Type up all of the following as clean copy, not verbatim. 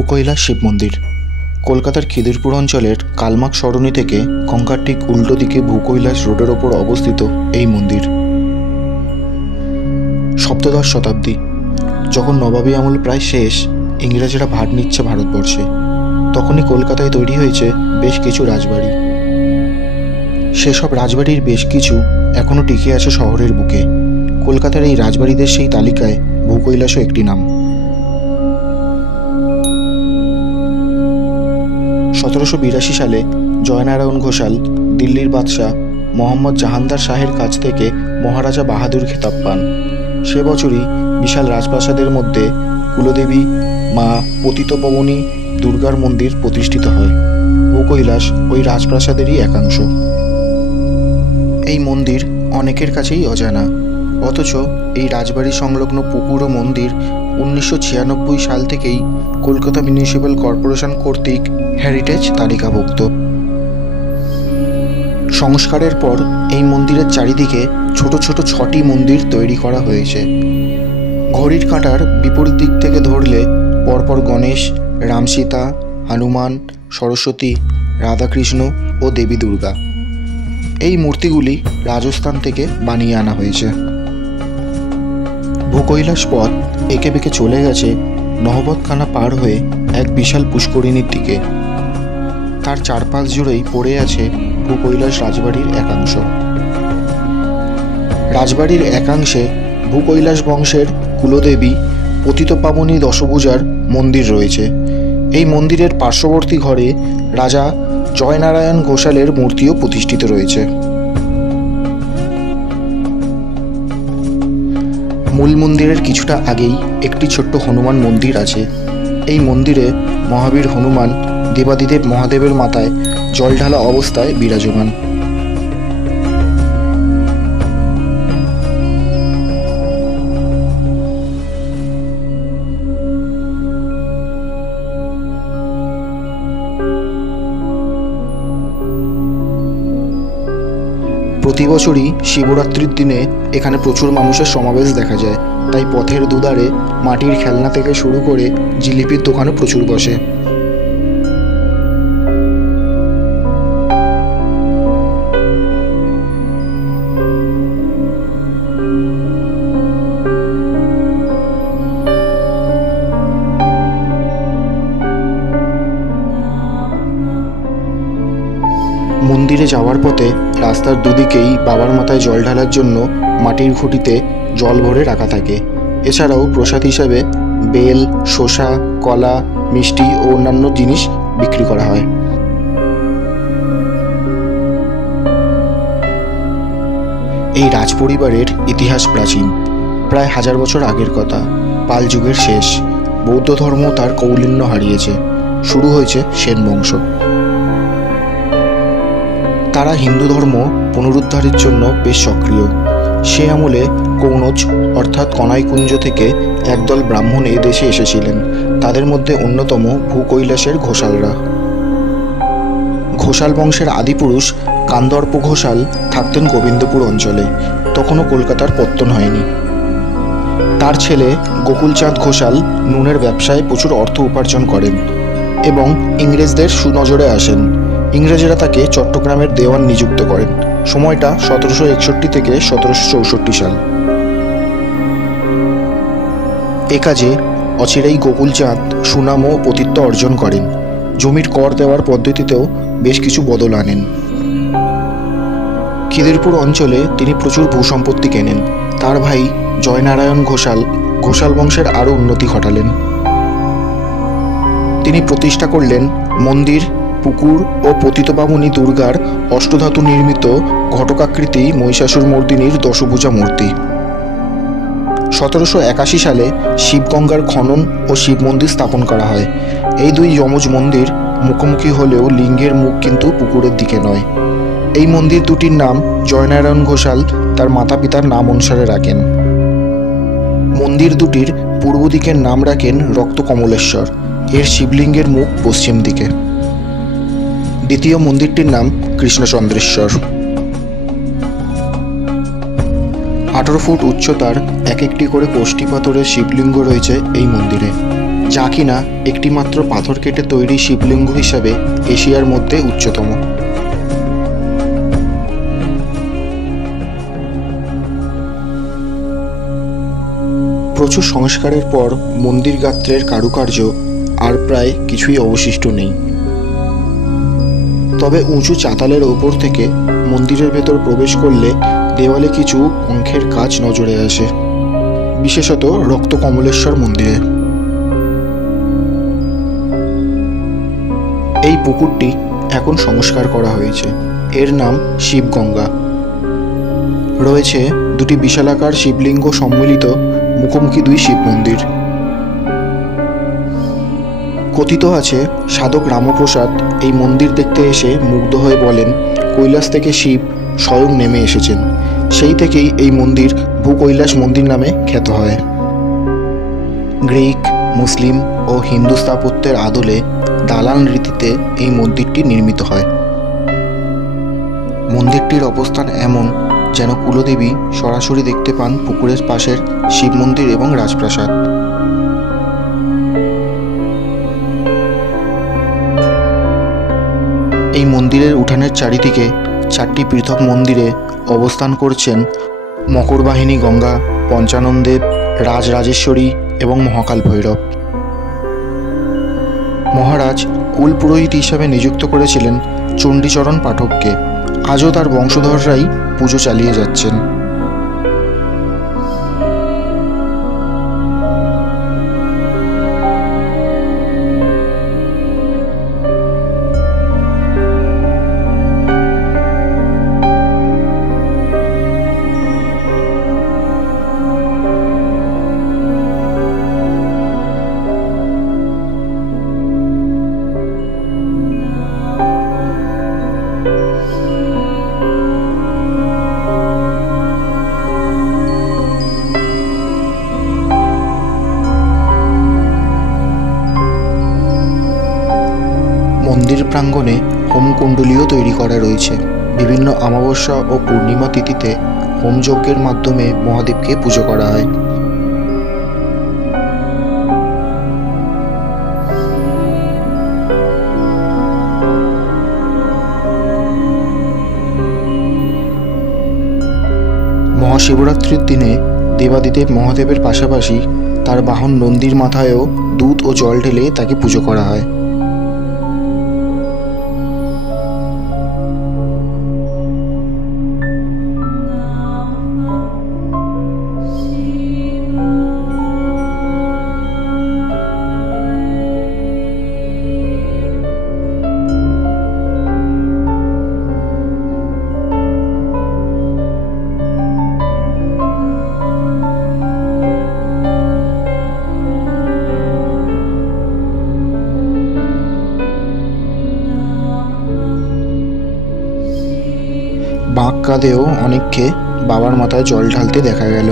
ভূকৈলাস শিব মন্দির কলকাতার খিদিরপুর অঞ্চলের কালমাক সরণি থেকে গঙ্গার ঠিক উল্টো দিকে ভূকৈলাস রোডের ওপর অবস্থিত এই মন্দির। সপ্তদশ শতাব্দী, যখন নবাবী আমল প্রায় শেষ, ইংরেজরা ভাট নিচ্ছে ভারতবর্ষে, তখনই কলকাতায় তৈরি হয়েছে বেশ কিছু রাজবাড়ি। সেসব রাজবাড়ির বেশ কিছু এখনও টিকে আছে শহরের বুকে। কলকাতার এই রাজবাড়িদের সেই তালিকায় ভূকৈলাসও একটি নাম। 1782 সালে জয়নারায়ণ ঘোষাল দিল্লির বাদশাহ মোহাম্মদ জাহানদার শাহের কাছ থেকে মহারাজা বাহাদুর খেতাব পান। সে বছরই বিশাল রাজপ্রাসাদের মধ্যে কুলদেবী মা পতিতপাবনী দুর্গার মন্দির প্রতিষ্ঠিত হয়। ভূকৈলাস ওই রাজপ্রাসাদেরই একাংশ। এই মন্দির অনেকের কাছেই অজানা, অথচ এই রাজবাড়ি সংলগ্ন পুকুর ও মন্দির 1996 সাল থেকেই কলকাতা মিউনিসিপ্যাল কর্পোরেশন কর্তৃক হেরিটেজ তালিকাভুক্ত। সংস্কারের পর এই মন্দিরের চারিদিকে ছোট ছোট 6টি মন্দির তৈরি করা হয়েছে। ঘড়ির কাঁটার বিপরীত দিক থেকে ধরলে পরপর গণেশ, রামসীতা, হনুমান, সরস্বতী, রাধাকৃষ্ণ ও দেবী দুর্গা। এই মূর্তিগুলি রাজস্থান থেকে বানিয়ে আনা হয়েছে। ভূকৈলাস পথ এঁকে বেঁকে চলে গেছে নহবতখানা পার হয়ে এক বিশাল পুষ্করিণীর দিকে। তার চারপাশ জুড়েই পড়ে আছে ভূকৈলাস রাজবাড়ির একাংশ। রাজবাড়ির একাংশে ভূকৈলাস বংশের কুলদেবী পতিতপাবনী দশভুজার মন্দির রয়েছে। এই মন্দিরের পার্শ্ববর্তী ঘরে রাজা জয়নারায়ণ ঘোষালের মূর্তিও প্রতিষ্ঠিত রয়েছে। মূল মন্দিরের কিছুটা আগেই একটি ছোট্ট হনুমান মন্দির আছে। এই মন্দিরে মহাবীর হনুমান দেবাদিদেব মহাদেবের মাথায় জল ঢালা অবস্থায় বিরাজমান। প্রতি বছরই শিবরাত্রির দিনে এখানে প্রচুর মানুষের সমাবেশ দেখা যায়, তাই পথের দুধারে মাটির খেলনা থেকে শুরু করে জিলিপির দোকানও প্রচুর বসে। মন্দিরে যাওয়ার পথে রাস্তার দুদিকেই বাবার মাথায় জল ঢালার জন্য মাটির ঘটিতে জল ভরে রাখা থাকে। এছাড়াও প্রসাদ হিসাবে বেল, শসা, কলা, মিষ্টি ও অন্যান্য জিনিস বিক্রি করা হয়। এই রাজপরিবারের ইতিহাস প্রাচীন, প্রায় 1000 বছর আগের কথা। পাল যুগের শেষ, বৌদ্ধ ধর্ম তার কৌলিন্য হারিয়েছে, শুরু হয়েছে সেন বংশ। তারা হিন্দু ধর্ম পুনরুদ্ধারের জন্য বেশ সক্রিয়। সে আমলে কৌনজ অর্থাৎ কনাইকুঞ্জ থেকে একদল ব্রাহ্মণ এ দেশে এসেছিলেন। তাদের মধ্যে অন্যতম ভূকৈলাসের ঘোষালরা। ঘোষাল বংশের আদিপুরুষ কান্দর্প ঘোষাল থাকতেন গোবিন্দপুর অঞ্চলে। তখনও কলকাতার পত্তন হয়নি। তার ছেলে গোকুলচাঁদ ঘোষাল নুনের ব্যবসায় প্রচুর অর্থ উপার্জন করেন এবং ইংরেজদের সুনজরে আসেন। ইংরেজরা তাকে চট্টগ্রামের দেওয়ান নিযুক্ত করেন। সময়টা 1761 থেকে 1764 সাল। এ কাজে অচিরেই গোকুলচাঁদ সুনাম ও পতিত্ব অর্জন করেন। জমির কর দেওয়ার পদ্ধতিতেও বেশ কিছু বদল আনেন। খিদিরপুর অঞ্চলে তিনি প্রচুর ভূসম্পত্তি কেনেন। তার ভাই জয়নারায়ণ ঘোষাল ঘোষাল বংশের আরও উন্নতি ঘটালেন। তিনি প্রতিষ্ঠা করলেন মন্দির, পুকুর ও পতিতপাবনী দুর্গার অষ্টধাতু নির্মিত ঘটকাকৃতি মহিষাসুর মর্দিনীর দশভুজা মূর্তি। 1781 সালে শিবগঙ্গার খনন ও শিব মন্দির স্থাপন করা হয়। এই দুই যমজ মন্দির মুখোমুখি হলেও লিঙ্গের মুখ কিন্তু পুকুরের দিকে নয়। এই মন্দির দুটির নাম জয়নারায়ণ ঘোষাল তার মাতা পিতার নাম অনুসারে রাখেন। মন্দির দুটির পূর্ব দিকের নাম রাখেন রক্তকমলেশ্বর। এর শিবলিঙ্গের মুখ পশ্চিম দিকে। দ্বিতীয় মন্দিরটির নাম কৃষ্ণচন্দ্রেশ্বর। 18 ফুট উচ্চতার এক একটি করে কোষ্ঠী পাথরের শিবলিঙ্গ রয়েছে এই মন্দিরে। যা কিনা একটিমাত্র পাথর কেটে তৈরি শিবলিঙ্গ হিসাবে এশিয়ার মধ্যে উচ্চতম। প্রচুর সংস্কারের পর মন্দির গাত্রের কারুকার্য আর প্রায় কিছুই অবশিষ্ট নেই। তবে উঁচু চাতালের ওপর থেকে মন্দিরের ভেতর প্রবেশ করলে দেওয়ালে কিছু অঙ্কের কাজ নজরে আসে, বিশেষত রক্ত কমলেশ্বর মন্দিরে। এই পুকুরটি এখন সংস্কার করা হয়েছে। এর নাম শিবগঙ্গা। রয়েছে দুটি বিশালাকার শিবলিঙ্গ সম্মিলিত মুখোমুখি দুই শিব মন্দির। কথিত আছে সাধক রামপ্রসাদ এই মন্দির দেখতে এসে মুগ্ধ হয়ে বলেন, কৈলাস থেকে শিব স্বয়ং নেমে এসেছেন। সেই থেকেই এই মন্দির ভূকৈলাস মন্দির নামে খ্যাত হয়। গ্রিক, মুসলিম ও হিন্দু স্থাপত্যের আদলে দালান রীতিতে এই মন্দিরটি নির্মিত হয়। মন্দিরটির অবস্থান এমন যেন কুলদেবী সরাসরি দেখতে পান পুকুরের পাশের শিব মন্দির এবং রাজপ্রাসাদ। এই মন্দিরের উঠানের চারিদিকে 4টি পৃথক মন্দিরে অবস্থান করছেন মকরবাহিনী গঙ্গা, পঞ্চাননদেব, রাজরাজেশ্বরী এবং মহাকাল ভৈরব। মহারাজ কুল পুরোহিত হিসাবে নিযুক্ত করেছিলেন চণ্ডীচরণ পাঠককে। আজও তার বংশধররাই পুজো চালিয়ে যাচ্ছেন। মন্দির প্রাঙ্গণে হোমকুণ্ডলীও তৈরি করা রয়েছে। বিভিন্ন অমাবস্যা ও পূর্ণিমা তিথিতে হোমযজ্ঞের মাধ্যমে মহাদেবকে পুজো করা হয়। মহাশিবরাত্রির দিনে দেবাদিদেব মহাদেবের পাশাপাশি তার বাহন নন্দীর মাথায়ও দুধ ও জল ঢেলে তাকে পুজো করা হয়। বাঁক কাঁধেও অনেককে বাবার মাথায় জল ঢালতে দেখা গেল।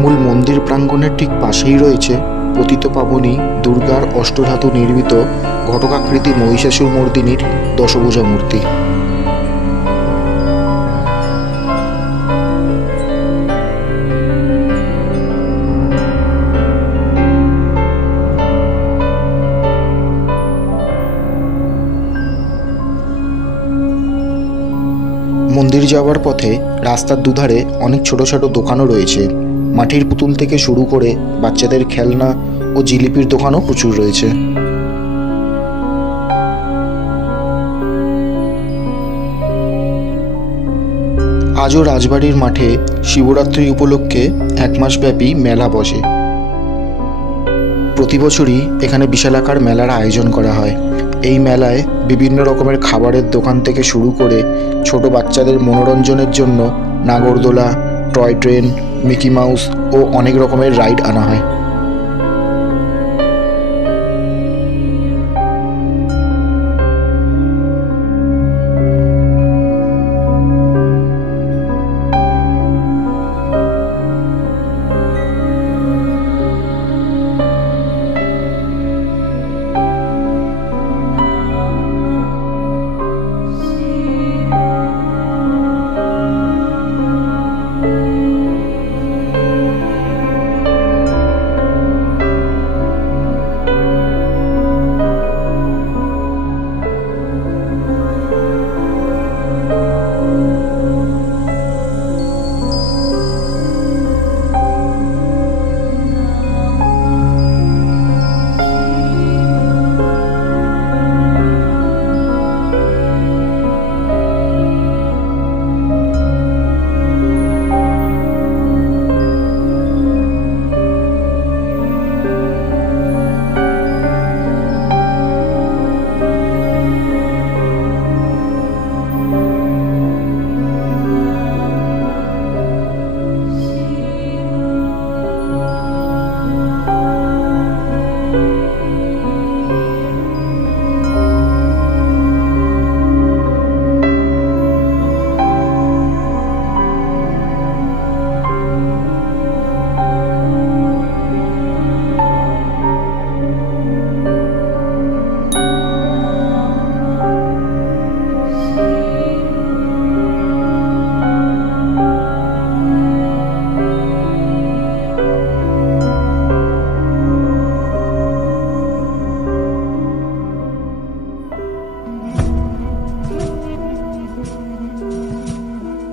মূল মন্দির প্রাঙ্গণের ঠিক পাশেই রয়েছে পতিতপাবনী দুর্গার অষ্টধাতু নির্মিত ঘটকাকৃতি মহিষাসুর মর্দিনীর দশভুজা মূর্তি। মন্দির যাওয়ার পথে রাস্তার দুধারে অনেক ছোট ছোট দোকানও রয়েছে। মাটির পুতুল থেকে শুরু করে বাচ্চাদের খেলনা ও জিলিপির দোকানও প্রচুর রয়েছে। আজও রাজবাড়ির মাঠে শিবরাত্রি উপলক্ষে 1 মাসব্যাপী মেলা বসে। প্রতি বছরই এখানে বিশালাকার মেলার আয়োজন করা হয়। এই মেলায় বিভিন্ন রকমের খাবারের দোকান থেকে শুরু করে ছোট বাচ্চাদের মনোরঞ্জনের জন্য নাগরদোলা, টয় ট্রেন, মিকি মাউস ও অনেক রকমের রাইড আনা হয়।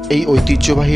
এই ঐতিহ্যবাহী